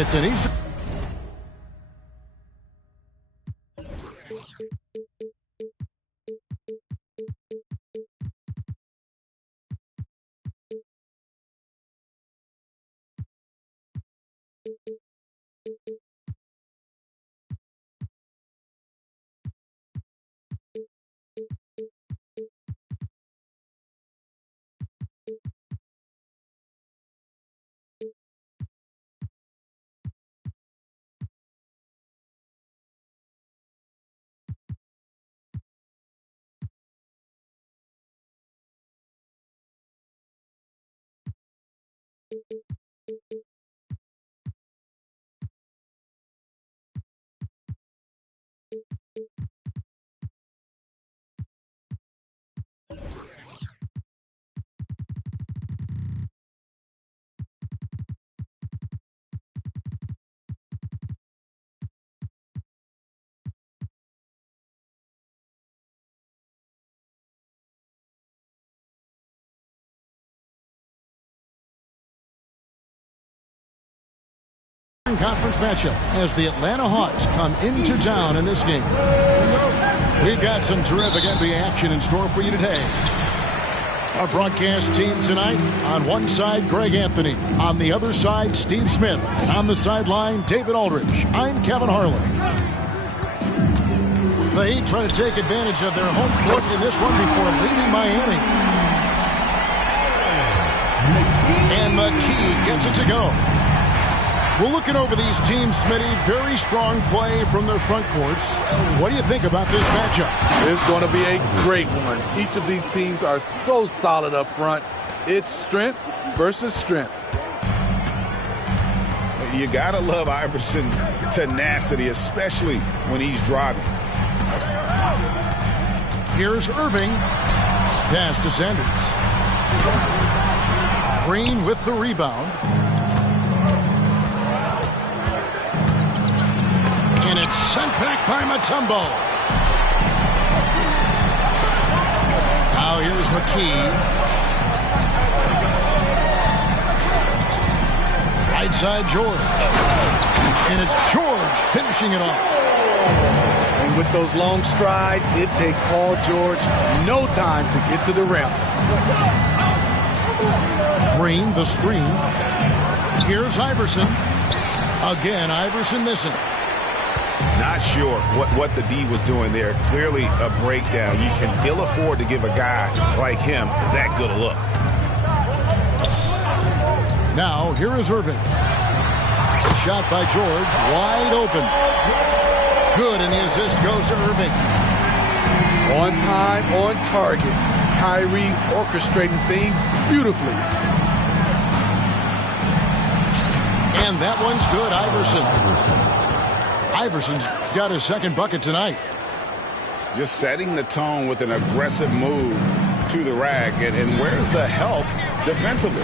It's an Eastern. Conference matchup as the Atlanta Hawks come into town in this game. We've got some terrific NBA action in store for you today. Our broadcast team tonight, on one side, Greg Anthony. On the other side, Steve Smith. On the sideline, David Aldridge. I'm Kevin Harlan. The Heat trying to take advantage of their home court in this one before leaving Miami. And McKee gets it to go. We're looking over these teams, Smitty. Very strong play from their front courts. What do you think about this matchup? It's going to be a great one. Each of these teams are so solid up front. It's strength versus strength. You got to love Iverson's tenacity, especially when he's driving. Here's Irving. Pass to Sanders. Green with the rebound. And it's sent back by Mutombo. Now here's McKee. Right side George. And it's George finishing it off. And with those long strides, it takes Paul George no time to get to the rim. Green, the screen. Here's Iverson. Again, Iverson missing. Not sure what the D was doing there. Clearly a breakdown. You can ill afford to give a guy like him that good a look. Now, here is Irving. A shot by George, wide open. Good, and the assist goes to Irving. On time, on target. Kyrie orchestrating things beautifully. And that one's good, Iverson. Iverson's got his second bucket tonight. Just setting the tone with an aggressive move to the rack. And where's the help defensively?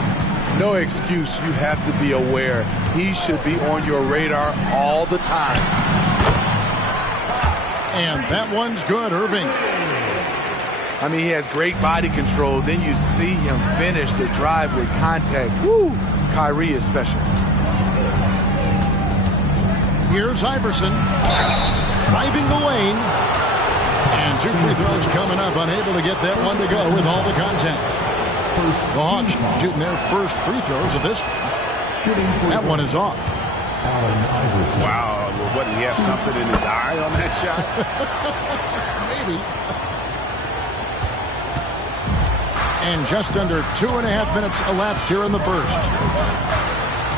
No excuse. You have to be aware. He should be on your radar all the time. And that one's good, Irving. I mean, he has great body control. Then you see him finish the drive with contact. Woo! Kyrie is special. Here's Iverson, driving the lane. And two free throws coming up, unable to get that one to go with all the contact. The Hawks shooting their first free throws of this. That one is off. Wow, what, did he have something in his eye on that shot? Maybe. And just under 2.5 minutes elapsed here in the first.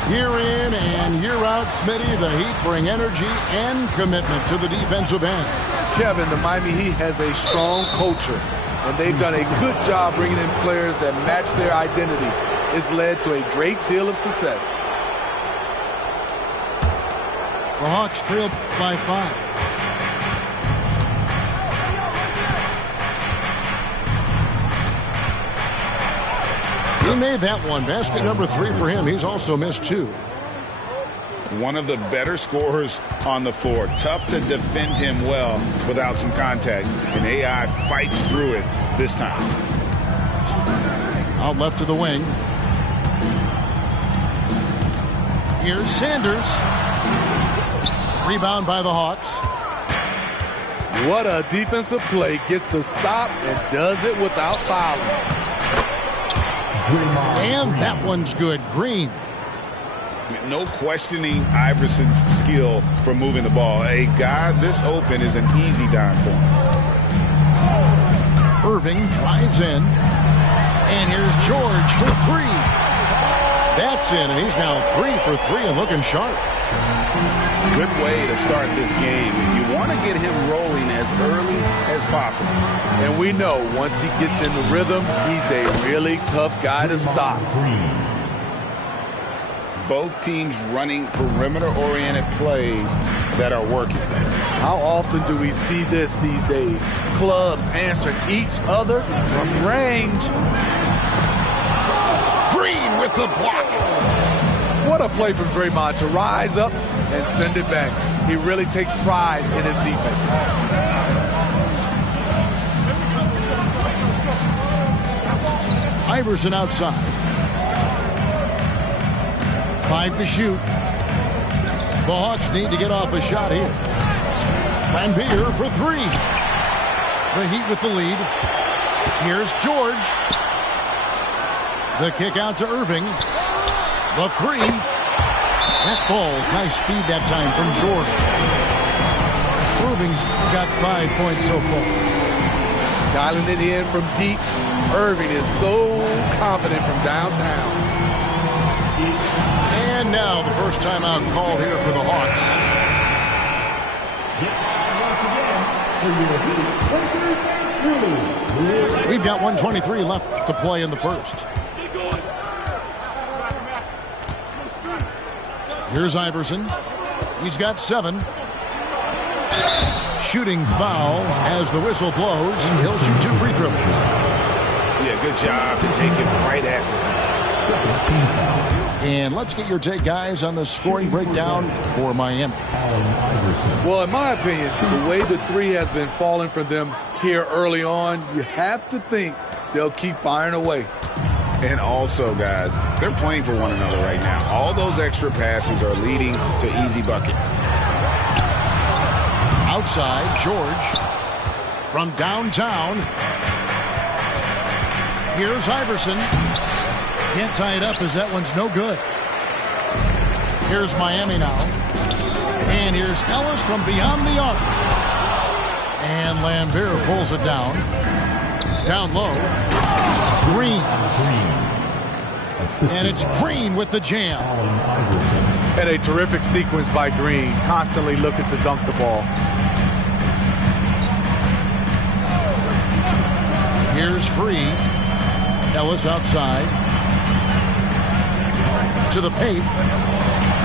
Year in and year out, Smitty, the Heat bring energy and commitment to the defensive end. Kevin, the Miami Heat has a strong culture, and they've done a good job bringing in players that match their identity. It's led to a great deal of success. The Hawks trail by 5. He made that one. Basket number 3 for him. He's also missed 2. One of the better scorers on the floor. Tough to defend him well without some contact. And AI fights through it this time. Out left to the wing. Here's Sanders. Rebound by the Hawks. What a defensive play. Gets the stop and does it without fouling. And that one's good. Green. No questioning Iverson's skill for moving the ball. A guy this open is an easy dime for him. Irving drives in. And here's George for three. That's in, and he's now 3 for 3 and looking sharp. Good way to start this game. You want to get him rolling as early as possible. And we know once he gets in the rhythm, he's a really tough guy to stop. Both teams running perimeter-oriented plays that are working. How often do we see this these days? Clubs answering each other from range. Green with the block. What a play from Draymond to rise up and send it back. He really takes pride in his defense. Iverson outside. 5 to shoot. The Hawks need to get off a shot here. MyNBA for 3. The Heat with the lead. Here's George. The kick out to Irving. The 3. That falls. Nice feed that time from Jordan. Irving's got 5 points so far. Dialing it in from deep. Irving is so confident from downtown. And now the first timeout called here for the Hawks. We've got 1:23 left to play in the first. Here's Iverson. He's got 7. Shooting foul as the whistle blows. He'll shoot 2 free throws. Yeah, good job to take it right at the And let's get your take, guys, on the scoring breakdown for Miami. Well, in my opinion, the way the 3 has been falling for them here early on, you have to think they'll keep firing away. And also, guys, they're playing for one another right now. All those extra passes are leading to easy buckets. Outside, George from downtown. Here's Iverson. Can't tie it up as that one's no good. Here's Miami now. And here's Ellis from beyond the arc. And Lambeer pulls it down. Down low. Green. And it's Green with the jam. And a terrific sequence by Green, constantly looking to dunk the ball. Here's Free. Ellis outside. To the paint.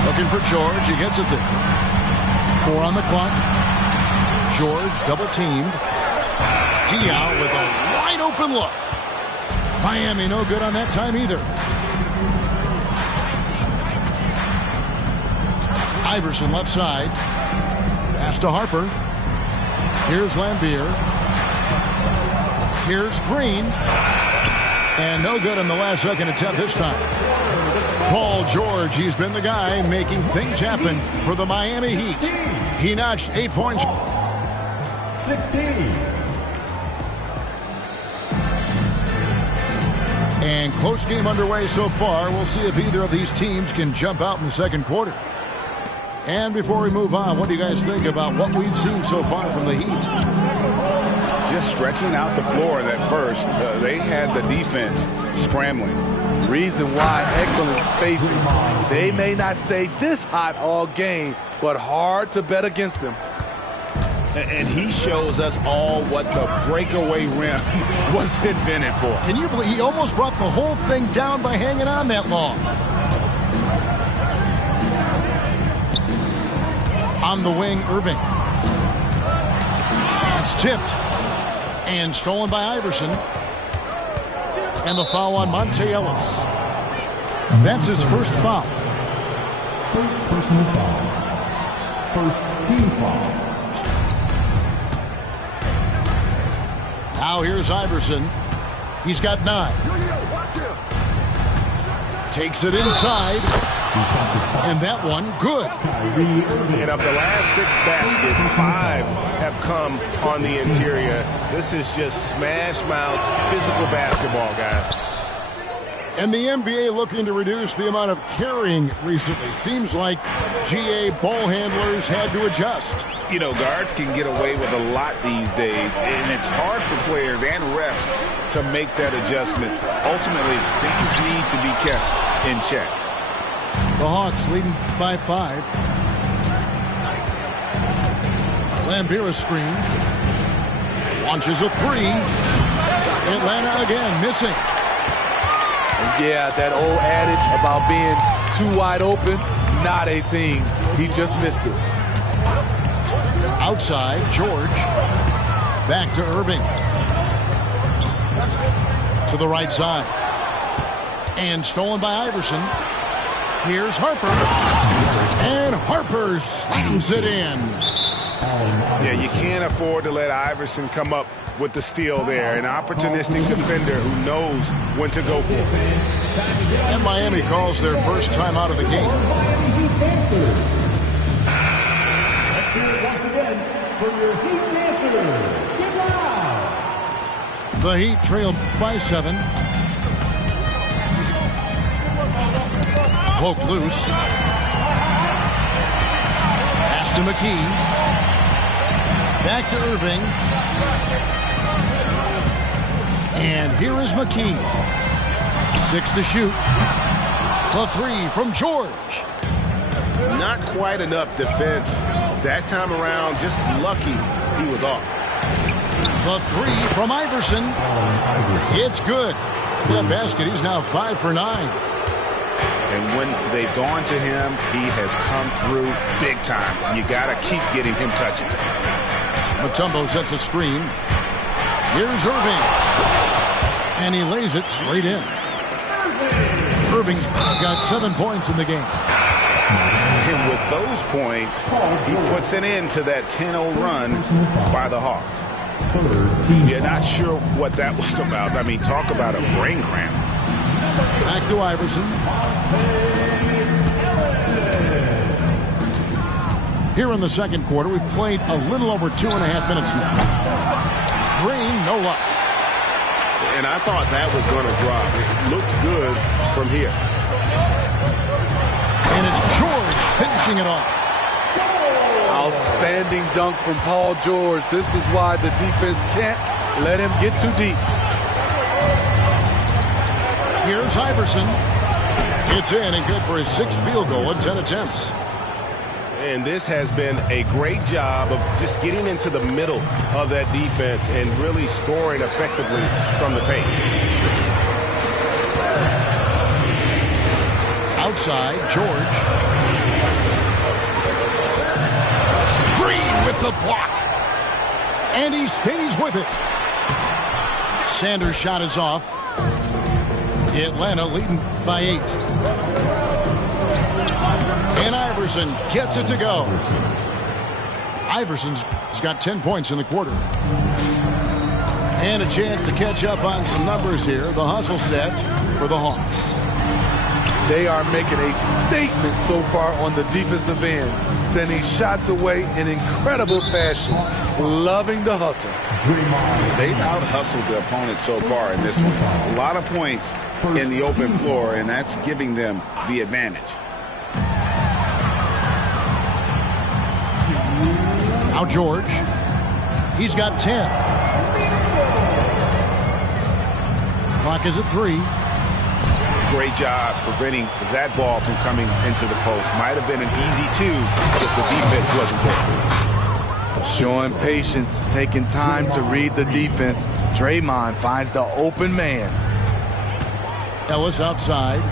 Looking for George. He gets it there. 4 on the clock. George double teamed. Diaw with a wide open look. Miami no good on that time either. Iverson left side. Pass to Harper. Here's Lambeer. Here's Green. And no good in the last second attempt this time. Paul George, he's been the guy making things happen for the Miami Heat. He notched 8 points. 16. And close game underway so far. We'll see if either of these teams can jump out in the second quarter. And before we move on, what do you guys think about what we've seen so far from the Heat? Just stretching out the floor that first. They had the defense scrambling. Reason why, excellent spacing. They may not stay this hot all game, but hard to bet against them. And he shows us all what the breakaway rim was invented for. Can you believe he almost brought the whole thing down by hanging on that long? On the wing, Irving. It's tipped and stolen by Iverson. And the foul on Monte Ellis. That's his first foul. First personal foul. First team foul. Now here's Iverson. He's got 9. Takes it inside. And that one, good. And of the last 6 baskets, 5 have come on the interior. This is just smash mouth physical basketball, guys. And the NBA looking to reduce the amount of carrying recently. Seems like GA ball handlers had to adjust. You know, guards can get away with a lot these days, and it's hard for players and refs to make that adjustment. Ultimately, things need to be kept in check. The Hawks leading by 5. Lambeer screen. Launches a 3. Atlanta again missing. And yeah, that old adage about being too wide open, not a thing. He just missed it. Outside, George. Back to Irving. To the right side. And stolen by Iverson. Here's Harper. And Harper slams it in. Yeah, you can't afford to let Iverson come up with the steal there. An opportunistic defender who knows when to go for it. And Miami calls their first time out of the game. Let's hear it once again for your Heat answer. Get loud. The Heat trail by 7. Poked loose. Pass to McKee. Back to Irving. And here is McKee. 6 to shoot. The 3 from George. Not quite enough defense that time around. Just lucky he was off. The 3 from Iverson. It's good. That basket, he's now 5 for 9. And when they've gone to him, he has come through big time. You got to keep getting him touches. Mutombo sets a screen. Here's Irving. And he lays it straight in. Irving's got 7 points in the game. And with those points, he puts an end to that 10-0 run by the Hawks. You're not sure what that was about. I mean, talk about a brain cramp. Back to Iverson. Here in the second quarter, we've played a little over 2.5 minutes now. Green, no luck. And I thought that was going to drop. It looked good from here. And it's George finishing it off. Outstanding dunk from Paul George. This is why the defense can't let him get too deep. Here's Iverson. It's in and good for his 6th field goal in 10 attempts. And this has been a great job of just getting into the middle of that defense and really scoring effectively from the paint. Outside, George. Green with the block. And he stays with it. Sanders' shot is off. Atlanta leading by 8. And Iverson gets it to go. Iverson's got 10 points in the quarter. And a chance to catch up on some numbers here. The hustle stats for the Hawks. They are making a statement so far on the defensive end, sending shots away in incredible fashion. Loving the hustle. They've out-hustled the opponent so far in this one. A lot of points in the open floor, and that's giving them the advantage. Now George. He's got 10. Clock is at 3. Great job preventing that ball from coming into the post. Might have been an easy 2 if the defense wasn't there. Showing patience, taking time to read the defense. Draymond finds the open man. Ellis outside.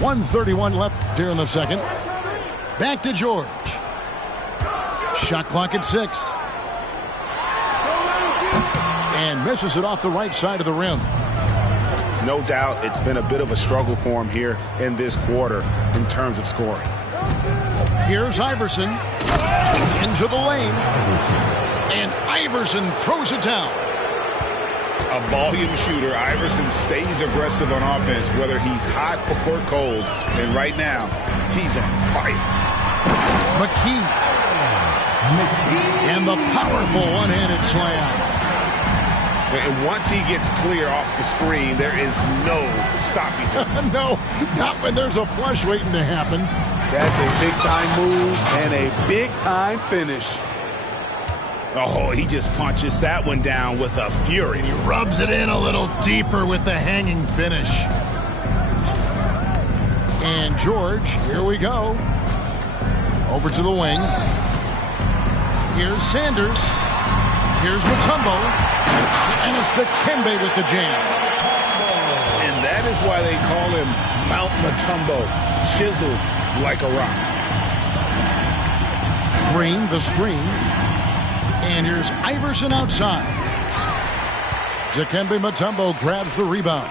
.131 left here in the second. Back to George. Shot clock at 6. And misses it off the right side of the rim. No doubt it's been a bit of a struggle for him here in this quarter in terms of scoring. Here's Iverson. Into the lane. And Iverson throws it down. a volume shooter. Iverson stays aggressive on offense, whether he's hot or cold. And right now, he's on fire. McKee. And the powerful one-handed slam. And once he gets clear off the screen, there is no stopping him. No, not when there's a flush waiting to happen. That's a big-time move and a big-time finish. Oh, he just punches that one down with a fury. And he rubs it in a little deeper with the hanging finish. And George, here we go. Over to the wing. Here's Sanders. Here's Mutombo. And it's Dikembe with the jam. And that is why they call him Mount Mutombo, chiseled like a rock. Green, the screen. And here's Iverson outside. Dikembe Mutombo grabs the rebound.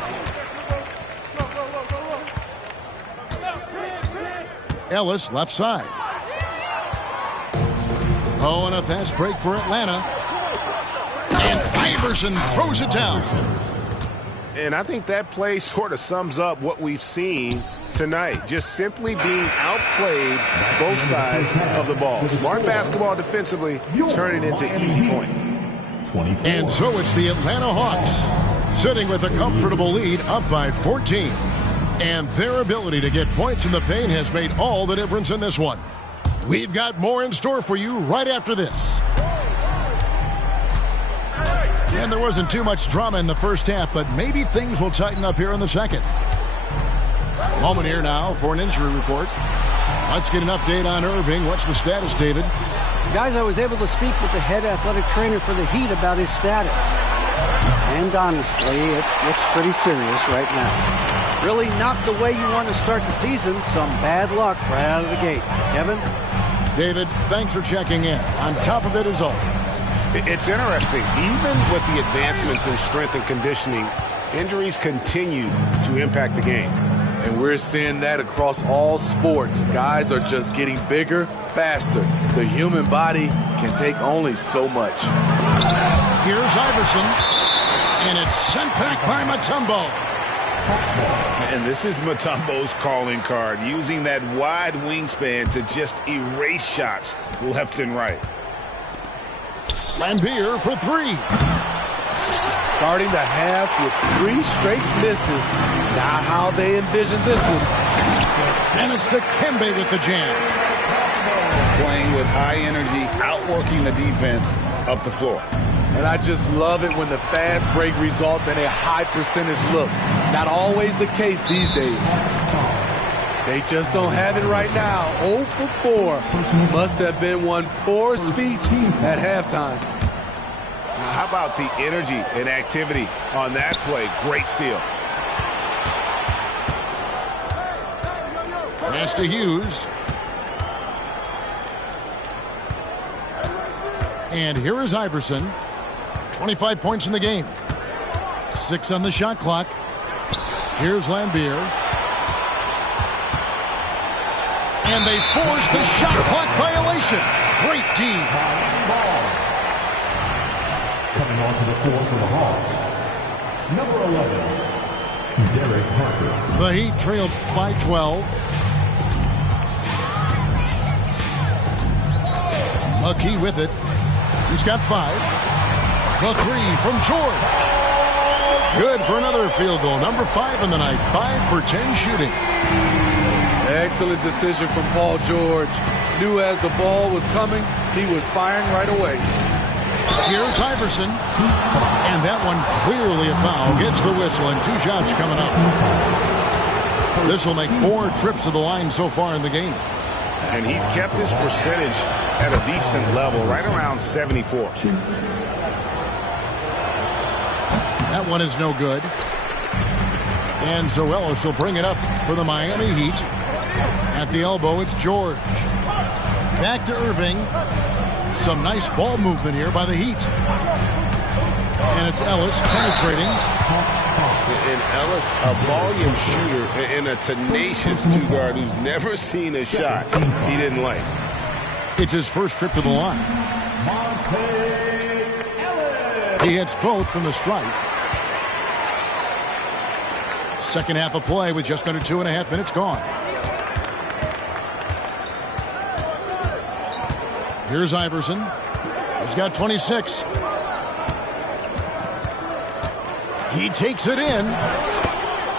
Ellis left side. Oh, and a fast break for Atlanta. And Iverson throws it down. And I think that play sort of sums up what we've seen tonight. Just simply being outplayed both sides of the ball. Smart basketball defensively, turning into easy points. And so it's the Atlanta Hawks sitting with a comfortable lead up by 14. And their ability to get points in the paint has made all the difference in this one. We've got more in store for you right after this. And there wasn't too much drama in the first half, but maybe things will tighten up here in the second. Moment here now for an injury report. Let's get an update on Irving. What's the status, David? Guys, I was able to speak with the head athletic trainer for the Heat about his status. And honestly, it looks pretty serious right now. Really not the way you want to start the season. Some bad luck right out of the gate. Kevin? David, thanks for checking in. On top of it as always. It's interesting. Even with the advancements in strength and conditioning, injuries continue to impact the game. And we're seeing that across all sports. Guys are just getting bigger, faster. The human body can take only so much. Here's Iverson. And it's sent back by Mutombo. And this is Mutombo's calling card, using that wide wingspan to just erase shots left and right. Lambeer for three. Starting the half with 3 straight misses. Not how they envisioned this one. And it's Dikembe with the jam. Playing with high energy, outworking the defense up the floor. And I just love it when the fast break results in a high percentage look. Not always the case these days. They just don't have it right now. 0 for 4. Must have been one poor speech at halftime. How about the energy and activity on that play? Great steal. Pass to Hughes. And here is Iverson. 25 points in the game. 6 on the shot clock. Here's Lambeer. And they force the shot clock violation. Great D. Coming onto the floor for the Hawks, number 11, Derek Parker. The Heat trailed by 12. McKee with it. He's got 5. The 3 from George. Good for another field goal. Number 5 in the night. 5 for 10 shooting. Excellent decision from Paul George. Knew as the ball was coming, he was firing right away. Here's Iverson. And that one clearly a foul. Gets the whistle and 2 shots coming up. This will make 4 trips to the line so far in the game. And he's kept this percentage at a decent level, right around 74. That one is no good. And Zoelis will bring it up for the Miami Heat. At the elbow, it's George. Back to Irving. Some nice ball movement here by the Heat. And it's Ellis penetrating. And Ellis, a volume shooter and a tenacious 2-guard who's never seen a shot he didn't like. It's his first trip to the line. He hits both from the stripe. Second half of play with just under 2.5 minutes gone. Here's Iverson. He's got 26. He takes it in,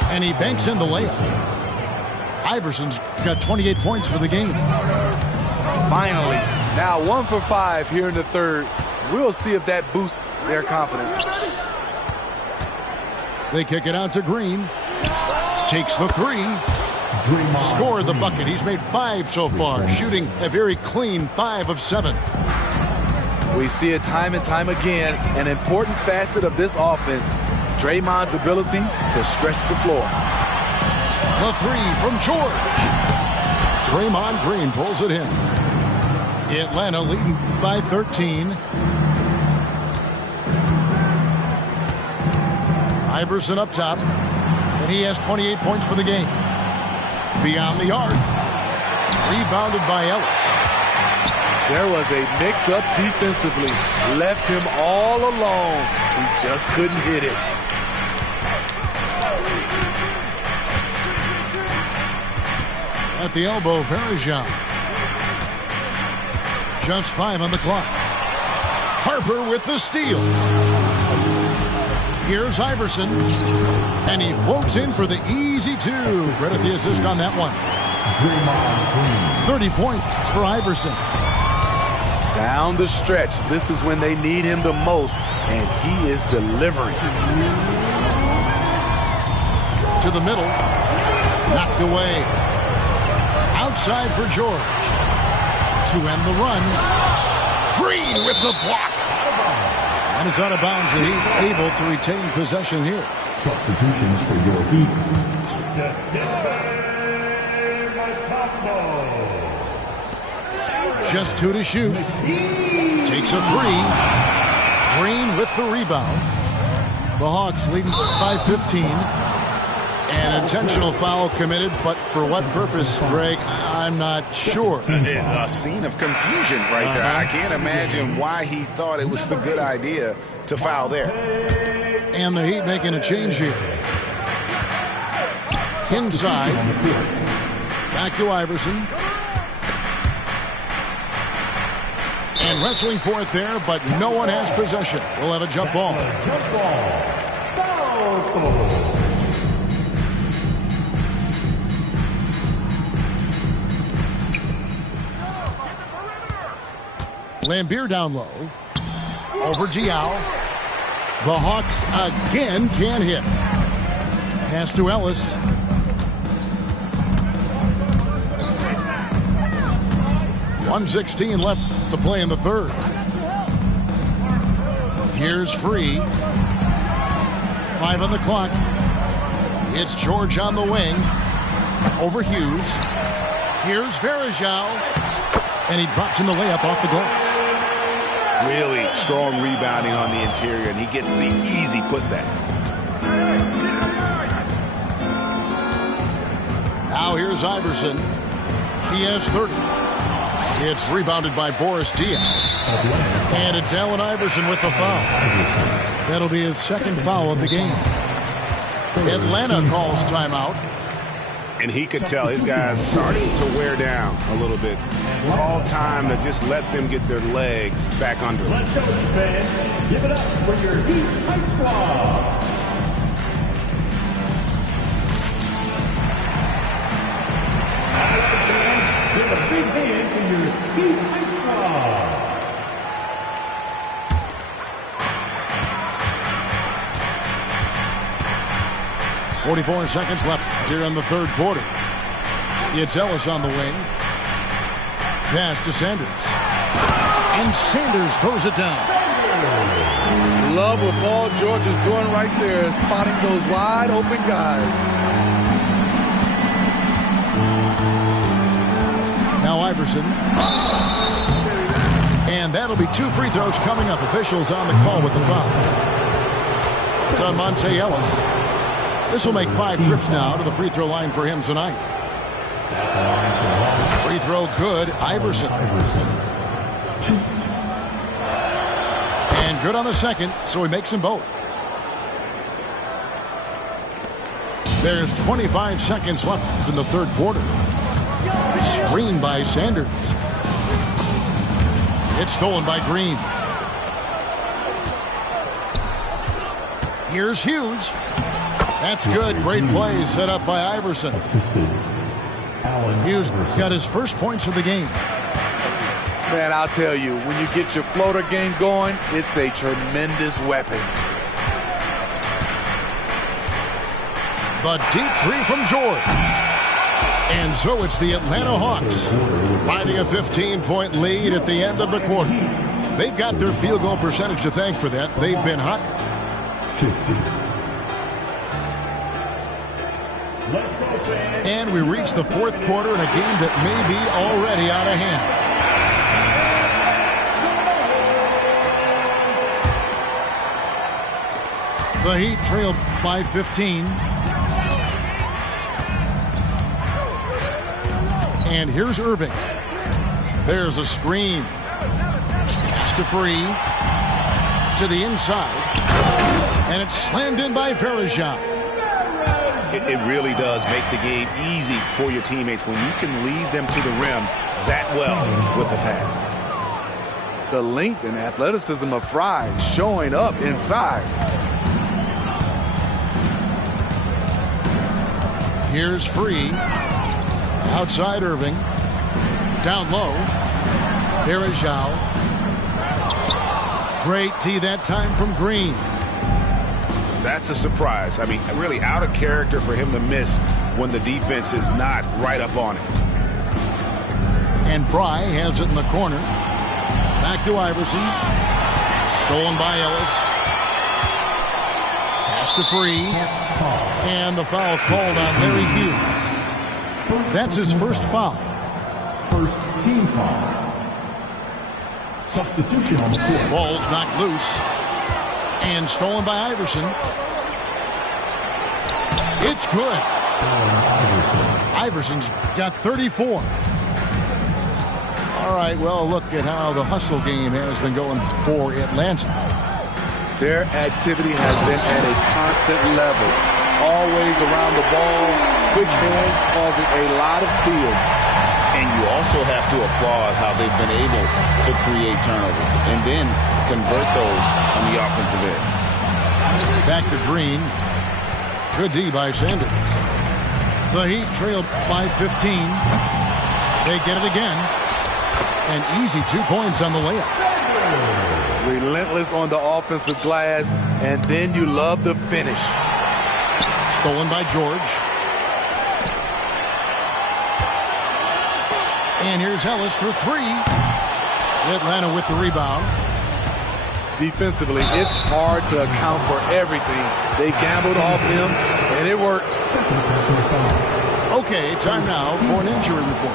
and he banks in the layup. Iverson's got 28 points for the game. Finally. Now 1 for 5 here in the third. We'll see if that boosts their confidence. They kick it out to Green. Takes the three. Scored the bucket. He's made 5 so far, shooting a very clean 5 of 7. We see it time and time again. An important facet of this offense, Draymond's ability to stretch the floor. The three from George. Draymond Green pulls it in. Atlanta leading by 13. Iverson up top, and he has 28 points for the game. Beyond the arc. Rebounded by Ellis. There was a mix-up defensively. Left him all alone. He just couldn't hit it. At the elbow, Verjean. Just 5 on the clock. Harper with the steal. Here's Iverson. And he floats in for the easy 2. Credit the assist on that one. 30 points for Iverson. Down the stretch, this is when they need him the most, and he is delivering. To the middle. Knocked away. Outside for George. To end the run. Green with the block. And it's out of bounds. The Heat able to retain possession here. Substitutions for your Heat. Just 2 to shoot. Takes a 3. Green with the rebound. The Hawks leading by 15. An intentional foul committed, but for what purpose, Greg, I'm not sure. A scene of confusion right there. I can't imagine why he thought it was a good idea to foul there. And the Heat making a change here. Inside. Back to Iverson. And wrestling for it there, but no one has possession. We'll have a jump ball. Lambeer down low. Over Diaw. The Hawks again can't hit. Pass to Ellis. .116 left to play in the third. Here's Free. 5 on the clock. It's George on the wing. Over Hughes. Here's Verjean. And he drops in the layup off the glass. Really strong rebounding on the interior, and he gets the easy putback. Now here's Iverson. He has 30. It's rebounded by Boris Diaw. And it's Allen Iverson with the foul. That'll be his second foul of the game. Atlanta calls timeout. And he could tell his guys starting to wear down a little bit. All time to just let them get their legs back under them. Let's go, fans. Give it up for your Heat Hype Squad. Give a big hand to your Heat Hype Squad. .44 seconds left here in the third quarter. It's Ellis on the wing. Pass to Sanders. And Sanders throws it down. Love what Paul George is doing right there, spotting those wide open guys. Now Iverson. And that'll be 2 free throws coming up. Officials on the call with the foul. It's on Monte Ellis. This will make 5 trips now to the free throw line for him tonight. Free throw good, Iverson. And good on the second, so he makes them both. There's 25 seconds left in the third quarter. Screen by Sanders. It's stolen by Green. Here's Hughes. That's good. Great play set up by Iverson. Hughes got his first points of the game. Man, I'll tell you, when you get your floater game going, it's a tremendous weapon. The deep three from George. And so it's the Atlanta Hawks riding a 15-point lead at the end of the quarter. They've got their field goal percentage to thank for that. They've been hot. 50. And we reach the fourth quarter in a game that may be already out of hand. The Heat trailed by 15. And here's Irving. There's a screen. Pass to Free. To the inside. And it's slammed in by Verejao. It really does make the game easy for your teammates when you can lead them to the rim that well with a pass. The length and athleticism of Fry showing up inside. Here's Free. Outside Irving. Down low. Verejao. Great tee that time from Green. That's a surprise. I mean, really out of character for him to miss when the defense is not right up on it. And Fry has it in the corner. Back to Iverson. Stolen by Ellis. Pass to Free. And the foul called on Larry Hughes. That's his first foul. First team foul. Substitution on the court. Ball's knocked loose. And stolen by Iverson. It's good. Iverson's got 34. All right, well, look at how the hustle game has been going for Atlanta. Their activity has been at a constant level. Always around the ball. Quick hands causing a lot of steals. And you also have to applaud how they've been able to create turnovers and then convert those on the offensive end. Back to Green. Good D by Sanders. The Heat trailed by 15. They get it again. An easy 2 points on the layup. Relentless on the offensive glass, and then you love the finish. Stolen by George. And here's Ellis for three. Atlanta with the rebound. Defensively, it's hard to account for everything. They gambled off him, and it worked. Okay, time now for an injury report.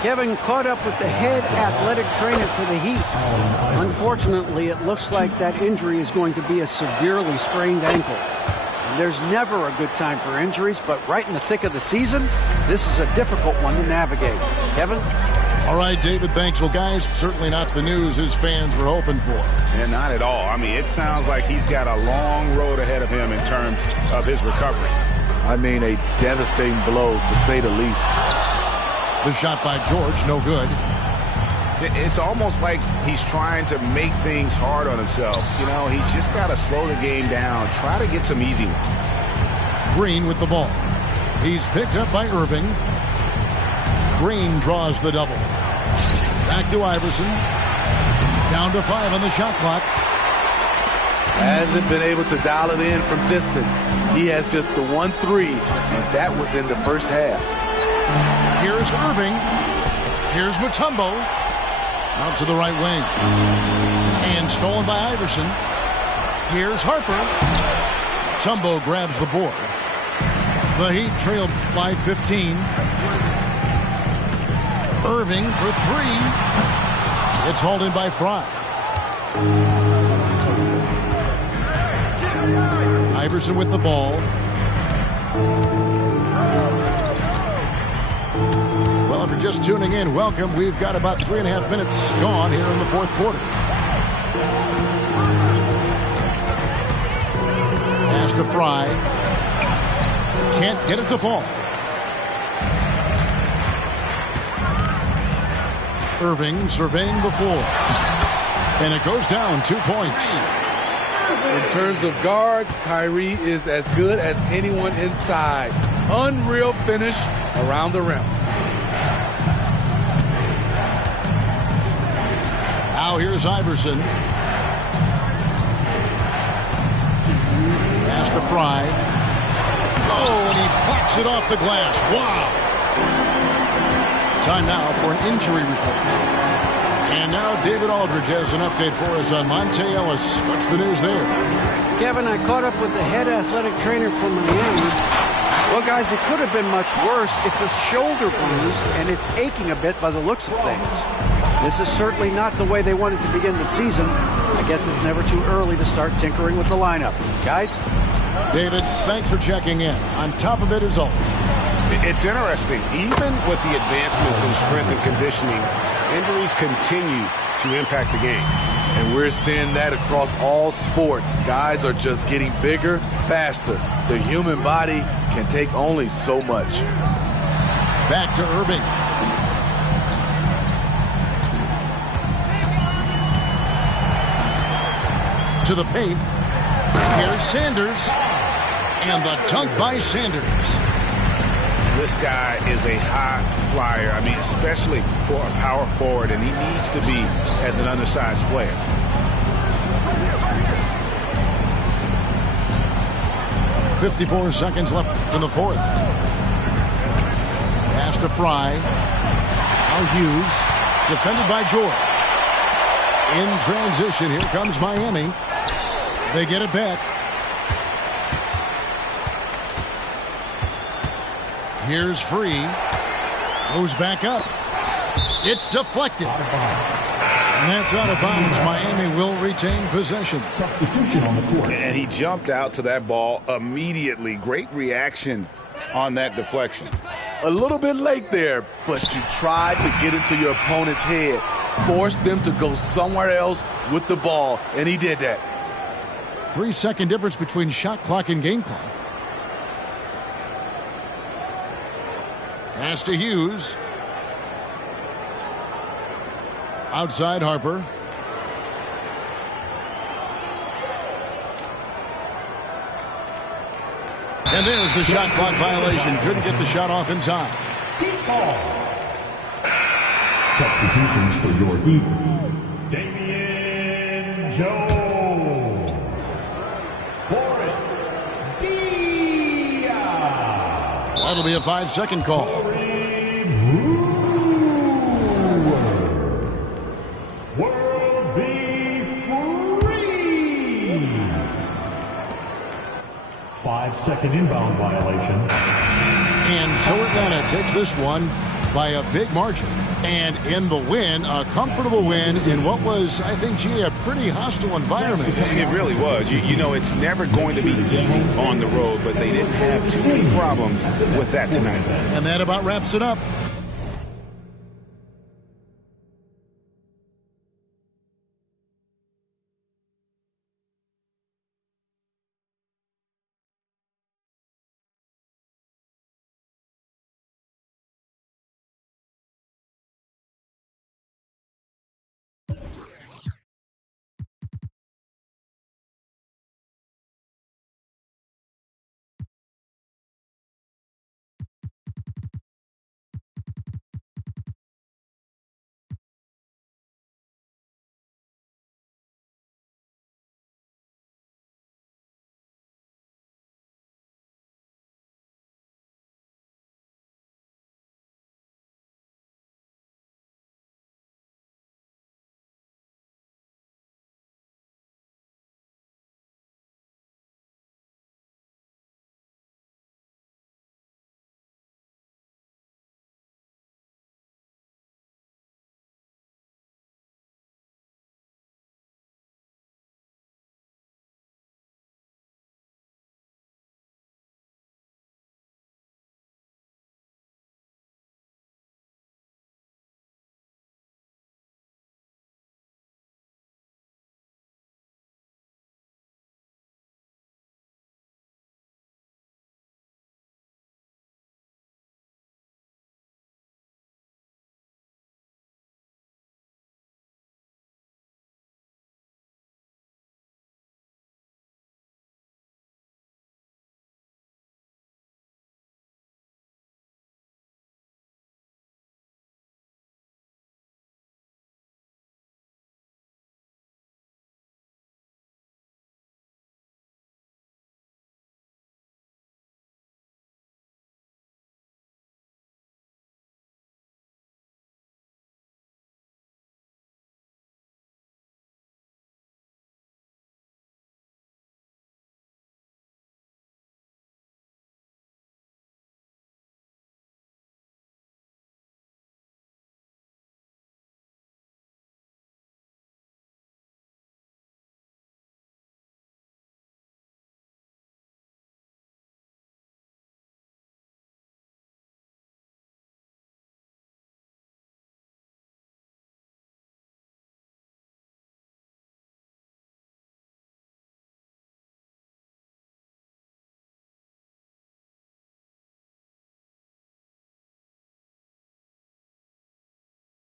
Kevin caught up with the head athletic trainer for the Heat. Unfortunately, it looks like that injury is going to be a severely sprained ankle. And there's never a good time for injuries, but right in the thick of the season, this is a difficult one to navigate. Kevin? All right, David, thanks. Well, guys, certainly not the news his fans were hoping for. And not at all. I mean, it sounds like he's got a long road ahead of him in terms of his recovery. I mean, a devastating blow, to say the least. The shot by George, no good. It's almost like he's trying to make things hard on himself. You know, he's just got to slow the game down, try to get some easy ones. Green with the ball. He's picked up by Irving. Green draws the double. Back to Iverson. Down to 5 on the shot clock. Hasn't been able to dial it in from distance. He has just the 1-3, and that was in the first half. Here's Irving. Here's Mutombo. Out to the right wing. And stolen by Iverson. Here's Harper. Mutombo grabs the board. The Heat trailed by 15. Irving for three. It's hauled in by Fry. Iverson with the ball. Well, if you're just tuning in, welcome. We've got about 3.5 minutes gone here in the fourth quarter. Pass to Fry. Can't get it to fall. Irving surveying the floor. And it goes down 2 points. In terms of guards, Kyrie is as good as anyone inside. Unreal finish around the rim. Now here's Iverson. Pass to Fry. Oh, and he pops it off the glass. Wow. Time now for an injury report. And now David Aldridge has an update for us on Monte Ellis. What's the news there? Kevin, I caught up with the head athletic trainer from Miami. Well, guys, it could have been much worse. It's a shoulder bruise, and it's aching a bit by the looks of things. This is certainly not the way they wanted to begin the season. I guess it's never too early to start tinkering with the lineup. Guys? David, thanks for checking in. On top of it is all. It's interesting. Even with the advancements in strength and conditioning, injuries continue to impact the game. And we're seeing that across all sports. Guys are just getting bigger, faster. The human body can take only so much. Back to Irving. To the paint. Here's Sanders. And the dunk by Sanders. This guy is a high flyer. I mean, especially for a power forward, and he needs to be as an undersized player. .54 seconds left in the fourth. Pass to Fry. Now Hughes. Defended by George. In transition, here comes Miami. They get it back. Here's Free. Goes back up. It's deflected. And that's out of bounds. Miami will retain possession. Substitution on the court. And he jumped out to that ball immediately. Great reaction on that deflection. A little bit late there, but you tried to get into your opponent's head. Force them to go somewhere else with the ball, and he did that. 3-second difference between shot clock and game clock. Pass to Hughes. Outside Harper. And there's the shot clock violation. Couldn't get the shot off in time. Substitutions for your Heat. Damian Jones. Boris Diaw. That'll be a 5-second call. World be free. 5-second inbound violation. And so Atlanta takes this one by a big margin. And in the win, a comfortable win in what was, I think, gee, a pretty hostile environment. It really was. You know, it's never going to be easy on the road, but they didn't have too many problems with that tonight. And that about wraps it up.